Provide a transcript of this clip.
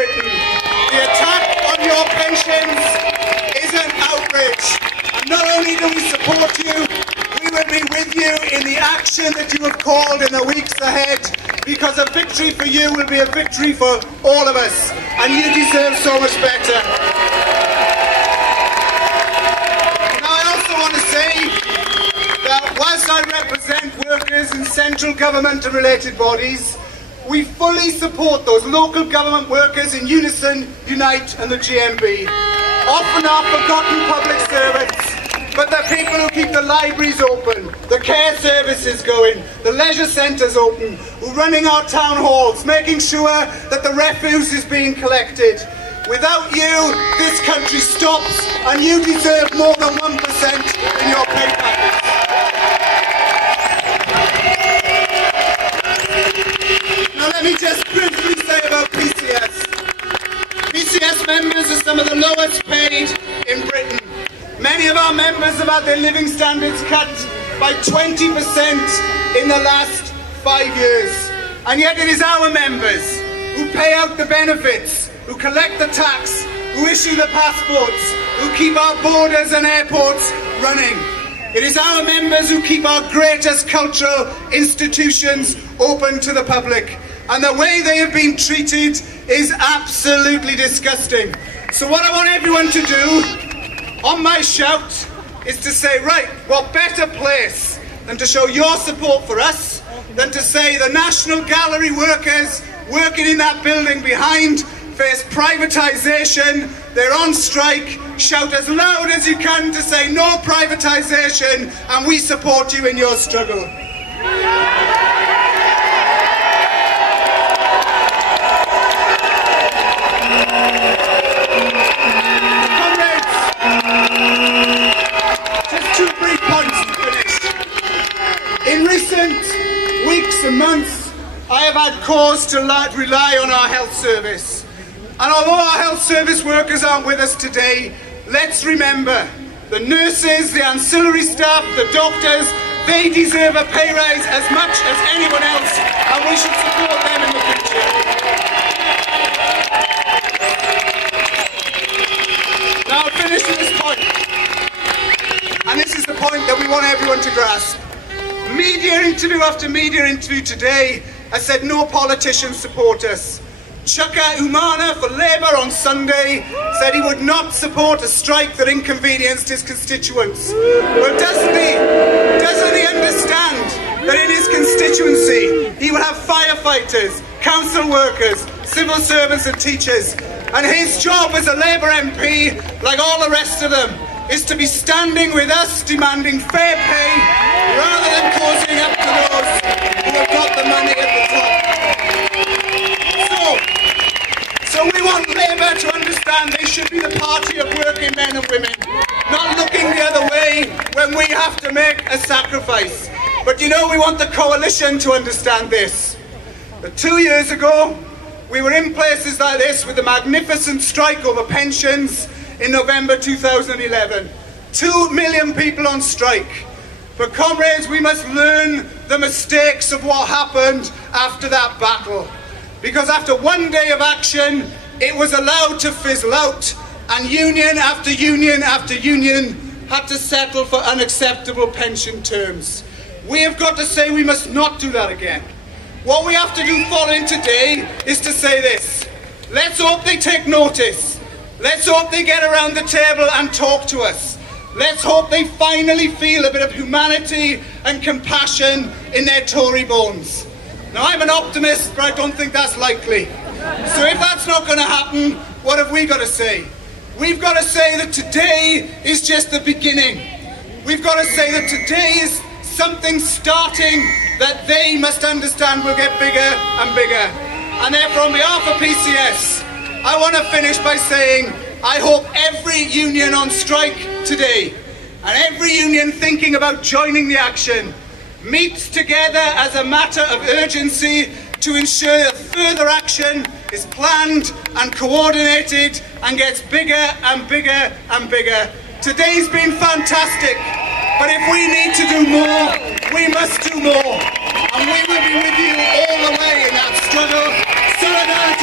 Britain. The attack on your pensions is an outrage. And not only do we support you, we will be with you in the action that you have called in the weeks ahead, because a victory for you will be a victory for all of us, and you deserve so much better. Now, I also want to say that whilst I represent workers in central government and related bodies, we fully support those local government workers in Unison, Unite and the GMB. Often our forgotten public servants, but they're people who keep the libraries open, the care services going, the leisure centres open, who are running our town halls, making sure that the refuse is being collected. Without you, this country stops, and you deserve more than 1% in your pay package. Now let me just briefly say about PCS. PCS members are some of the lowest paid in Britain. Many of our members have had their living standards cut by 20% in the last 5 years. And yet it is our members who pay out the benefits, who collect the tax, who issue the passports, who keep our borders and airports running. It is our members who keep our greatest cultural institutions open to the public. And the way they have been treated is absolutely disgusting. So what I want everyone to do on my shout is to say, right, what better place than to show your support for us, than to say the National Gallery workers working in that building behind face privatisation, they're on strike, shout as loud as you can to say no privatisation, and we support you in your struggle. Comrades, just 2 brief points to finish. In recent weeks and months, I have had cause to rely on our health service. And although our health service workers aren't with us today, let's remember the nurses, the ancillary staff, the doctors, they deserve a pay rise as much as anyone else, and we should support them in the future. Now I'll finish with this point, and this is the point that we want everyone to grasp. Media interview after media interview today has said no politicians support us. Chuka Umunna for Labour on Sunday said he would not support a strike that inconvenienced his constituents. Well, doesn't he understand that in his constituency he will have firefighters, council workers, civil servants and teachers, and his job as a Labour MP, like all the rest of them, is to be standing with us demanding fair pay rather than cozying up to those who have got the money at the top. So we want Labour to understand they should be the party of working men and women, not looking the other way when we have to make a sacrifice. But you know, we want the coalition to understand this. That 2 years ago, we were in places like this with the magnificent strike over pensions in November 2011. 2 million people on strike. But comrades, we must learn the mistakes of what happened after that battle. Because after 1 day of action, it was allowed to fizzle out, and union after union after union had to settle for unacceptable pension terms. We have got to say we must not do that again. What we have to do following today is to say this. Let's hope they take notice. Let's hope they get around the table and talk to us. Let's hope they finally feel a bit of humanity and compassion in their Tory bones. Now, I'm an optimist, but I don't think that's likely. So if that's not going to happen, what have we got to say? We've got to say that today is just the beginning. We've got to say that today is something starting that they must understand will get bigger and bigger. And therefore, on behalf of PCS, I want to finish by saying I hope every union on strike today, and every union thinking about joining the action, meets together as a matter of urgency to ensure that further action is planned and coordinated and gets bigger and bigger and bigger. Today's been fantastic, but if we need to do more, we must do more. And we will be with you all the way in that struggle. Solidarity.